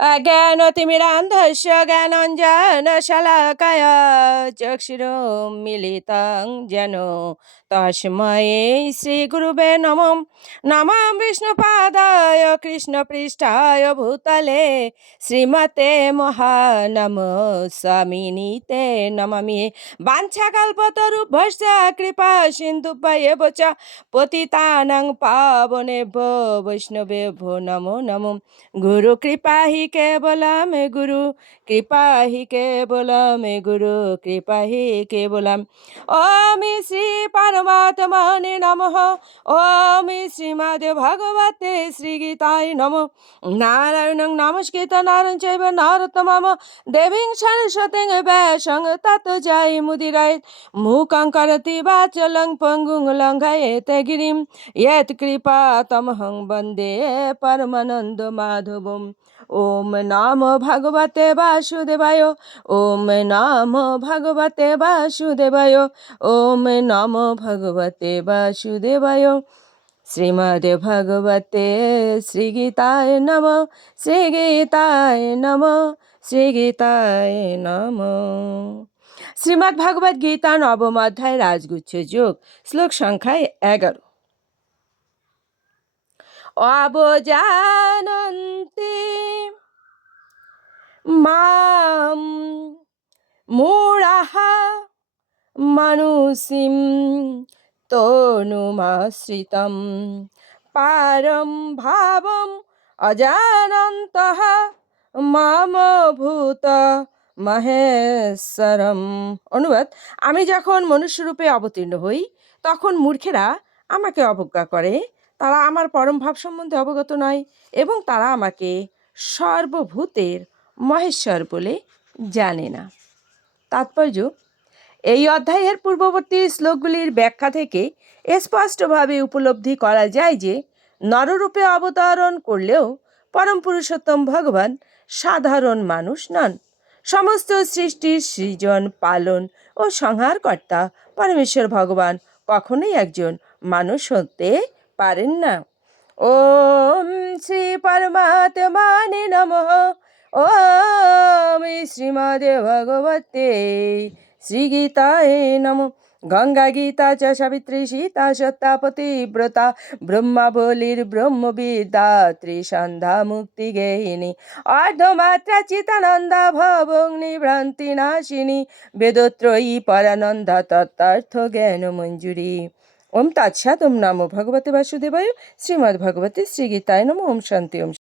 अज्ञानतिमिरान्धस्य ज्ञानाञ्जनशलाकया चक्षुरुन्मीलितं येन तस्मै श्रीगुरुवे नमः। नमः विष्णुपादाय कृष्णपृष्ठाय भूतले श्रीमते महानमो स्वामिनीते नमामि। वाञ्छाकल्पतरुभ्यश्च कृपा सिन्धुभ्येव च पतितानां पावनेभ्यो वैष्णवेभ्यो नमो नमः। गुरु कृपा ही केवलम गुरु कृपा ही केवलम गुरु कृपा ही केवलम। ओम श्री परमात्मने नमः। ओम श्रीमद् भगवते श्री गीताय नमः। नारायणं नमस्कृत्य नरं चैव नरोत्तमं देवीं सरस्वतीं व्यासं ततो जयमुदीरयेत्। मूकं करोति वाचालं पङ्गुं लङ्घयेत् गिरिं यत्कृपातमहं वन्दे परमानन्दमाधवम्। ओम नमो भगवते वासुदेवाय। ओम नमो भगवते वासुदेवाय। ओम नमो भगवते वासुदेवाय। श्रीमद् भगवते श्रीगीताय नमः। श्रीगीताय नमः। श्रीगीताय नमः। শ্রীমদ্ ভাগবত গীতা নবম অধ্যায় রাজগুচ্ছ যোগ শ্লোক সংখ্যা 11। অবজানন্তি মাম মূঢ়াঃ মনুষ্যিং তনুমাশ্রিতং পারম ভাবম অজানন্তঃ মাম ভূত মহেশ্বরম। অনুবাদ: আমি যখন মনুষ্যরূপে অবতীর্ণ হই তখন মূর্খেরা আমাকে অবজ্ঞা করে। তারা আমার পরম ভাব সম্বন্ধে অবগত নয় এবং তারা আমাকে সর্বভূতের মহেশ্বর বলে জানে না। তাৎপর্য: এই অধ্যায়ের পূর্ববর্তী শ্লোকগুলির ব্যাখ্যা থেকে স্পষ্টভাবে উপলব্ধি করা যায় যে নররূপে অবতরণ করলেও পরম পুরুষোত্তম ভগবান সাধারণ মানুষ নন। সমস্ত সৃষ্টির সৃজন, পালন ও সংহারকর্তা পরমেশ্বর ভগবান কখনোই একজন মানুষ হতে পারেন না। ওম শ্রী পরমাত্মনে নমঃ। ওম শ্রীমদ্ ভগবতে শ্রীগীতায় নমঃ। গঙ্গা গীতা চ সাবিত্রী সীতা সত্তা পতিব্রতা ব্রহ্মাবলীর ব্রহ্মবিদ্যা ত্রিসন্ধ্যা মুক্তি গেহিনী অর্ধমাত্রা চিতানন্দা ভবগ্নি ভ্রান্তি নাশিনী বেদত্রয়ী পরানন্দা তত্ত্বার্থ জ্ঞান মঞ্জুরি। ওম তৎসৎ। ওম নমো ভগবতে বাসুদেবায়। শ্রীমদ্ ভগবতে শ্রীগীতায় নমঃ। ওম শান্তি। ওম